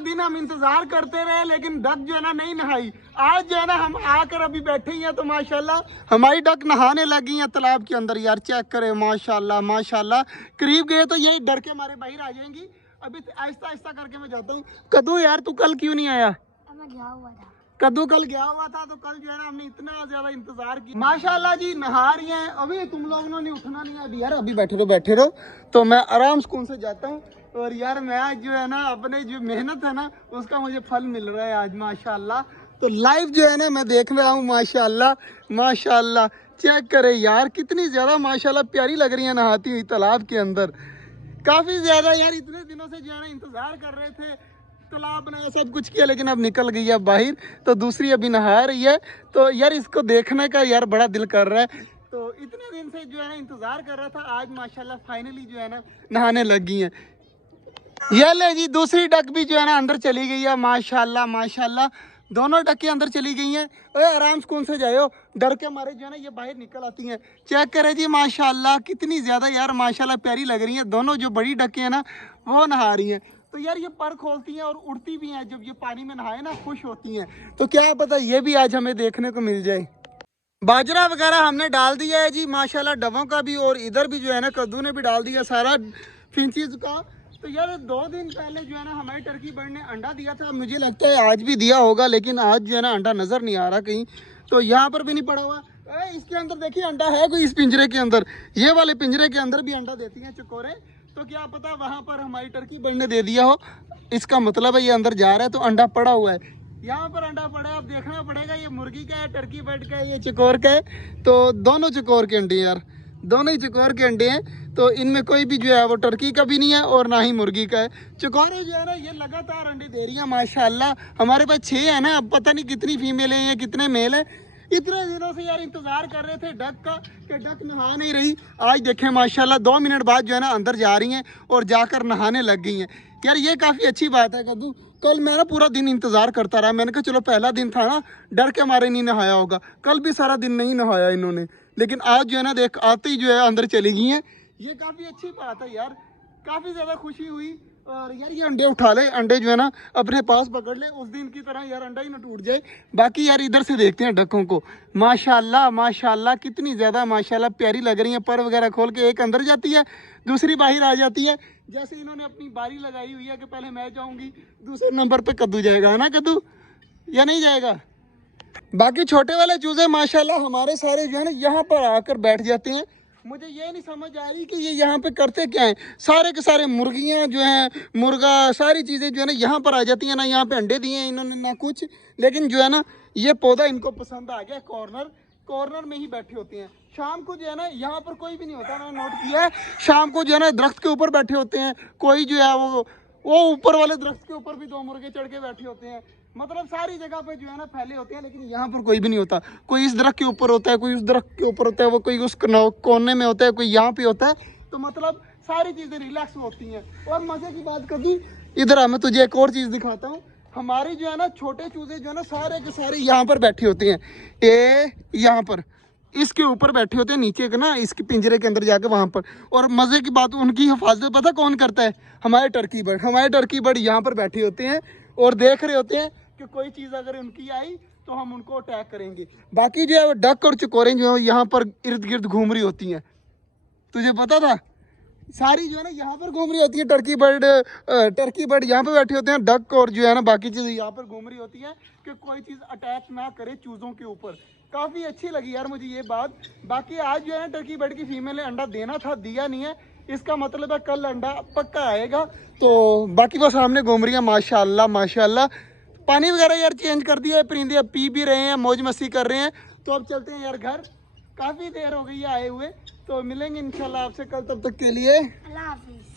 दिन हम इंतजार करते रहे लेकिन डक जो है ना नहीं नहाई। आज जो है ना हम आकर अभी बैठे ही हैं तो माशाल्लाह हमारी डक नहाने लगी हैं तालाब के अंदर। यार चेक करें माशाल्लाह माशाल्लाह। करीब गए तो यही डर के मारे बाहर आ जाएंगी। अभी आहिस्ता आहिस्ता करके मैं जाता हूँ। कद्दू यार तू कल क्यों नहीं आया? मैं गया हुआ था। कद्दू कल गया हुआ था तो कल जो है ना हमने इतना ज्यादा इंतजार किया। माशाल्लाह जी नहा रही हैं। अभी तुम लोगों ने उठना नहीं है अभी यार, अभी बैठे रहो तो मैं आराम सुकून से जाता हूँ। और यार मैं आज जो है ना अपने जो मेहनत है ना उसका मुझे फल मिल रहा है आज माशाल्लाह। तो लाइव जो है ना मैं देख रहा हूँ माशाल्लाह माशाल्लाह। चेक करें यार कितनी ज्यादा माशाल्लाह प्यारी लग रही है नहाती हुई तालाब के अंदर। काफी ज्यादा यार इतने दिनों से जो है ना इंतजार कर रहे थे, तालाब बनाया सब कुछ किया लेकिन अब निकल गई है बाहर तो दूसरी अभी नहा रही है। तो यार इसको देखने का यार बड़ा दिल कर रहा है। तो इतने दिन से जो है ना इंतजार कर रहा था, आज माशाल्लाह फाइनली जो है ना नहाने लग गई है। ये ले जी दूसरी डक भी जो है ना अंदर चली गई है माशाल्लाह माशाल्लाह। दोनों डकें अंदर चली गई हैं। ओए आराम सुकून से जाओ, डर के मारे जो है ना ये बाहर निकल आती हैं। चेक करें जी माशाल्लाह कितनी ज़्यादा यार माशाल्लाह प्यारी लग रही हैं। दोनों जो बड़ी डकें हैं ना वो नहा रही हैं। तो यार ये पर खोलती हैं और उड़ती भी हैं जब ये पानी में नहाए ना, खुश होती हैं। तो क्या पता ये भी आज हमें देखने को मिल जाए। बाजरा वगैरह हमने डाल दिया है जी माशाल्लाह डबों का भी, और इधर भी जो है ना कद्दू ने भी डाल दिया सारा फिंचीज का। तो यार 2 दिन पहले जो है ना हमारे टर्की बर्ड ने अंडा दिया था, मुझे लगता है आज भी दिया होगा लेकिन आज जो है ना अंडा नज़र नहीं आ रहा कहीं। तो यहाँ पर भी नहीं पड़ा हुआ। इसके अंदर देखिए अंडा है कोई, इस पिंजरे के अंदर, ये वाले पिंजरे के अंदर भी अंडा देती हैं चकोरे। तो क्या पता वहाँ पर हमारी टर्की बर्ड ने दे दिया हो, इसका मतलब है ये अंदर जा रहा है तो अंडा पड़ा हुआ है। यहाँ पर अंडा पड़ा है, अब देखना पड़ेगा ये मुर्गी का है, टर्की बर्ड का है, ये चकोर का है। तो दोनों चकोर के अंडे यार, दोनों ही चकोर के अंडे हैं। तो इनमें कोई भी जो है वो टर्की का भी नहीं है और ना ही मुर्गी का है। चकोरे जो है ना ये लगातार अंडे दे रही हैं माशाल्लाह। हमारे पास 6 है ना, अब पता नहीं कितनी फीमेल है या कितने मेल है। इतने दिनों से यार इंतजार कर रहे थे डक का कि डक नहा नहीं रही। आज देखें माशाल्लाह 2 मिनट बाद जो है ना अंदर जा रही हैं और जाकर नहाने लग गई हैं। यार ये काफ़ी अच्छी बात है कद्दू। कल मैं ना पूरा दिन इंतज़ार करता रहा, मैंने कहा चलो पहला दिन था ना डर के मारे नहीं नहाया होगा। कल भी सारा दिन नहीं नहाया इन्होंने, लेकिन आज जो है ना देख आते ही जो है अंदर चली गई हैं। ये काफ़ी अच्छी बात है यार, काफ़ी ज़्यादा खुशी हुई। और यार ये अंडे उठा ले, अंडे जो है ना अपने पास पकड़ ले, उस दिन की तरह यार अंडा ही ना टूट जाए। बाकी यार इधर से देखते हैं डकों को। माशाल्लाह माशाल्लाह कितनी ज़्यादा माशाल्लाह प्यारी लग रही है। पर वगैरह खोल के एक अंदर जाती है, दूसरी बाहर आ जाती है। जैसे इन्होंने अपनी बारी लगाई हुई है कि पहले मैं जाऊँगी, दूसरे नंबर पर कद्दू जाएगा, है ना कद्दू, या नहीं जाएगा? बाकी छोटे वाले चूजे माशाल्लाह हमारे सारे जो है ना यहाँ पर आकर बैठ जाते हैं। मुझे ये नहीं समझ आ रही कि ये यहाँ पे करते क्या हैं। सारे के सारे मुर्गियाँ जो हैं, मुर्गा, सारी चीज़ें जो है ना यहाँ पर आ जाती हैं। ना यहाँ पे अंडे दिए हैं इन्होंने ना कुछ, लेकिन जो है ना ये पौधा इनको पसंद आ गया। कॉर्नर में ही बैठे होते हैं। शाम को जो है ना यहाँ पर कोई भी नहीं होता, मैंने नोट किया है। शाम को जो है ना दरख्त के ऊपर बैठे होते हैं। कोई जो है वो ऊपर वाले दरख्त के ऊपर भी 2 मुर्गे चढ़ के बैठे होते हैं। मतलब सारी जगह पे जो है ना फैले होते हैं, लेकिन यहाँ पर कोई भी नहीं होता। कोई इस दरख्त के ऊपर होता है, कोई उस दरख्त के ऊपर होता है, वो कोई उस कोने में होता है, कोई यहाँ पे होता है। तो मतलब सारी चीज़ें रिलैक्स होती हैं। और मज़े की बात कर दूँ, इधर आ मैं तुझे एक और चीज़ दिखाता हूँ। हमारी जो है ना छोटे चूजे जो है ना सारे के सारे यहाँ पर बैठे होते हैं। ये यहाँ पर इसके ऊपर बैठे होते हैं, नीचे के ना इसके पिंजरे के अंदर जाके वहाँ पर। और मज़े की बात उनकी हिफाजत पता कौन करता है? हमारे टर्की बर्ड यहाँ पर बैठे होते हैं और देख रहे होते हैं कि कोई चीज़ अगर उनकी आई तो हम उनको अटैक करेंगे। बाकी जो है वो डक और चकोरें जो है यहाँ पर इर्द गिर्द घूम रही होती हैं। तुझे पता था? सारी जो है ना यहाँ पर घूम रही होती है। टर्की बर्ड यहाँ पे बैठे होते हैं, डक और जो है ना बाकी चीज़ें यहाँ पर घूम रही होती हैं कि कोई चीज़ अटैक ना करे चूज़ों के ऊपर। काफ़ी अच्छी लगी यार मुझे ये बात। बाकी आज जो है ना टर्की बर्ड की फीमेल ने अंडा देना था, दिया नहीं है। इसका मतलब है कल अंडा पक्का आएगा। तो बाकी वो सामने घूम रही है माशाल्लाह माशाल्लाह। पानी वगैरह यार चेंज कर दिया है, परिंदे अब पी भी रहे हैं, मौज मस्ती कर रहे हैं। तो अब चलते हैं यार घर, काफ़ी देर हो गई है आए हुए। तो मिलेंगे इंशाल्लाह आपसे कल, तब तक के लिए अल्लाह हाफिज़।